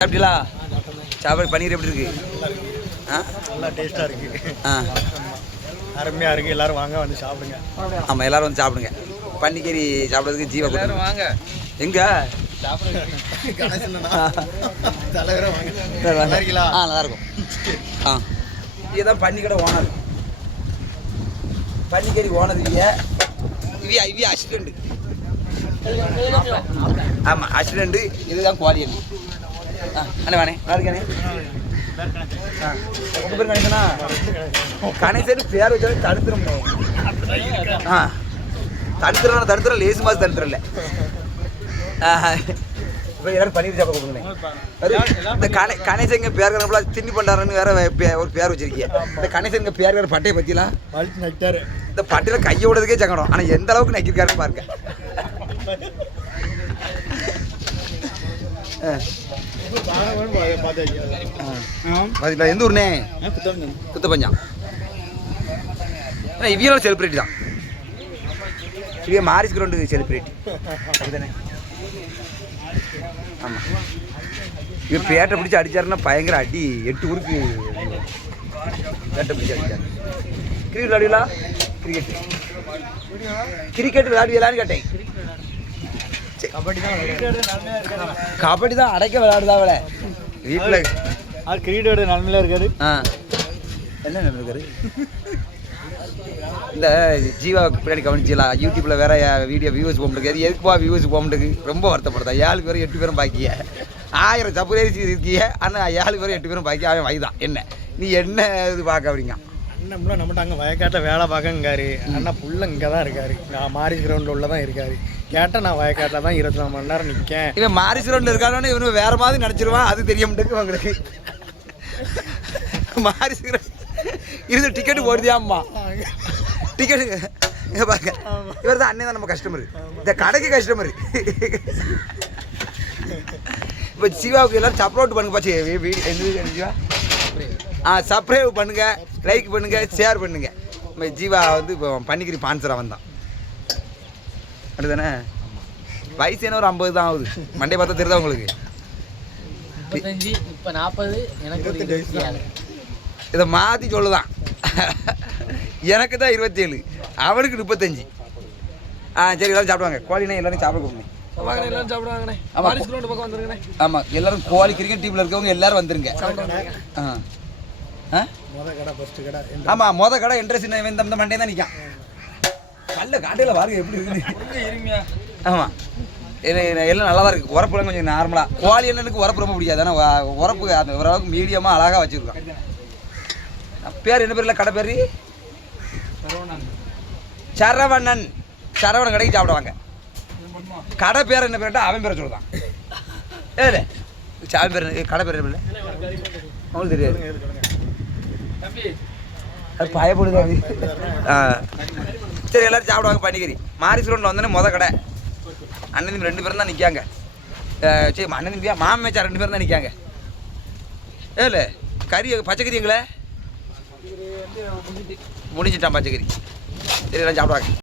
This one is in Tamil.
சாப்பிட்டீங்களா? சாப்பாடு பன்னீர் எப்படி இருக்கு? நல்லா டேஸ்ட்டாக இருக்கு. அருமையாக இருக்குது. எல்லாரும் வாங்க வந்து சாப்பிடுங்க. ஆமாம், எல்லாரும் வந்து சாப்பிடுங்க. பன்னிக்கறி சாப்பிட்றதுக்கு ஜீவா கொடுங்க. வாங்க. எங்க தலைவரை வாங்க. நல்லா இருக்கும். இதுதான் பன்னி கடை ஓனர். பன்னிக்கறி ஓனர் இவியா அசிஸ்டண்ட். ஆமாம், அசிஸ்டண்ட். இதுதான் குவாலிட்டி. அண்ணே வாணே, நல்லா இருக்கானே. உங்கள் பேர் கணேசனா? கணேசன் பேர் வச்சாலும் தடுத்துரும். தடுத்துறோம் லேசு மாதிரி தடுத்துறல. இப்போ எல்லாரும் பன்னீர் சாப்பிட கொடுங்க. இந்த கணேசங்க பேர் கணப்பா திண்டி பண்டாரன்னு வேற ஒரு பேர் வச்சிருக்கீங்க. இந்த கணேசங்க பேர் வேற பட்டையை பற்றிலாம் இந்த பட்டையில் கையை விடுறதுக்கே சங்கடம். ஆனால் எந்த அளவுக்கு நக்கிருக்காருன்னு பாருங்க. எந்த ஊர்னே? குத்தப்பஞ்சாம். இவியோட செலிபிரிட்டி தான். இவிய மாரிஸ் கிரவுண்டு செலிபிரிட்டி அப்படிதானே? ஆமாம். இவர் பேட்டை பிடிச்சி அடித்தாருன்னா பயங்கர அடி. 8 ஊருக்கு பேட்டை பிடிச்சி அடித்தார். கிரிக்கெட் விளையாடுவீங்களா? கிரிக்கெட் விளையாடுவீங்களான்னு கேட்டேன். கபடி தான் அடைக்க விளையாடுதா அவளை வீட்டில். கிரிக்கெட்டோட நன்மையாக இருக்காரு. என்ன இருக்காரு? இந்த ஜீவா பின்னாடி கவனிச்சிடலாம். யூடியூப்பில் வேற வீடியோ வியூஸ் போக முடியாது. எதுக்குப்பா வியூஸ் போக முடியாது? ரொம்ப வருத்தப்படுதா. 7 பேரும் 8 பேரும் பாக்கிய 1000 சப்புரேசி இருக்கிய. ஆனால் 7 பேரும் 8 பேரும் பாக்கி. அவன் வயதான் என்ன நீ என்ன இது பார்க்க அப்படிங்க. அண்ணன் நம்மகிட்ட அங்கே வயக்காட்டில் வேலை பார்க்கங்காரு. அண்ணா புள்ள இங்கே தான் இருக்காரு. நான் மாரிஸ் கிரவுண்டில் உள்ள தான் இருக்காரு. கேட்டால் நான் வயக்காட்டில் தான் 24 மணி நேரம் நிற்கேன். இவன் மாரிஸ் கிரவுண்டில் இருக்கானு இவனு வேற மாதிரி நினச்சிருவான். அது தெரிய மாட்டேங்குது உங்களுக்கு. மாரிஸ் கிரவுண்ட் இருந்து டிக்கெட்டு போடுதியாம்மா. டிக்கெட்டு இங்கே பாருங்க. இவர் தான் அண்ணன் தான் நம்ம கஸ்டமரு. இந்த கடைக்கு கஸ்டமரு. இப்போ சிவாவுக்கு எல்லாரும் சப்ரோட் பண்ணுங்க. பாச்சு சிவா சப்ஸ்கிரைப் பண்ணுங்க, லைக் பண்ணுங்க, ஷேர் பண்ணுங்க. இப்போ ஜீவா வந்து இப்போ பன்னிக்கறி ஸ்பான்சராக வந்தான். அப்படிதானே? வயசு என்ன ஒரு 50 தான் ஆகுது. மண்டே பார்த்தா தெரியுதா உங்களுக்கு? 35 இப்போ 40 எனக்கு. இதை மாற்றி சொல்லுதான். எனக்கு தான் 27, அவனுக்கு 35. சரி, எல்லாரும் சாப்பிடுவாங்க. கோழினா எல்லாரும் சாப்பிட கொடுங்க. எல்லாரும் சாப்பிடுவாங்கண்ணே. ஆமாம், எல்லாரும் கோழி கிரிக்கெட் டீமில் இருக்கவங்க எல்லாரும் வந்துருங்க. ஆமாம், மொதல் கடை இன்ட்ரெஸ்ட் இந்த மண்டே தான் நிற்கான். கல்ல காட்டையில் பாருங்க எப்படி இருக்குன்னு. ஆமாம், எல்லாம் நல்லா தான் இருக்குது. உரப்புலாம் கொஞ்சம் நார்மலாக. கோழி என்னனுக்கு உரப்பு ரொம்ப பிடிக்காது. ஆனால் உரப்பு அந்த ஓரளவுக்கு மீடியமாக அழகாக வச்சுருக்கான். பேர் என்ன பேர்? இல்லை, கடை பேர் சரவணன். சரவணன் கடைக்கு சாப்பிடுவாங்க. கடை பேர் என்ன பேர்ட்டா அவன் பேரை சொல்லுதான். ஏ சாமி பேர் கடை பேர் என்ன? அவங்களுக்கு தெரியாது. அது பயப்படுது அது. சரி, எல்லாரும் சாப்பிடுவாங்க பன்னிக்கறி. மாரிஸ் ரோட்டில் வந்தோடனே மொதல் கடை. அண்ணன் தம்பி 2 பேரும் தான் நிற்காங்க. சரி, அண்ணன் தம்பியா மாமேச்சா 2 பேரும் தான் நிற்காங்க. ஏல கறி பச்சைக்கறி எங்களை முடிஞ்சிட்டான் பச்சைக்கறி. சரி, எல்லாம் சாப்பிடுவாங்க.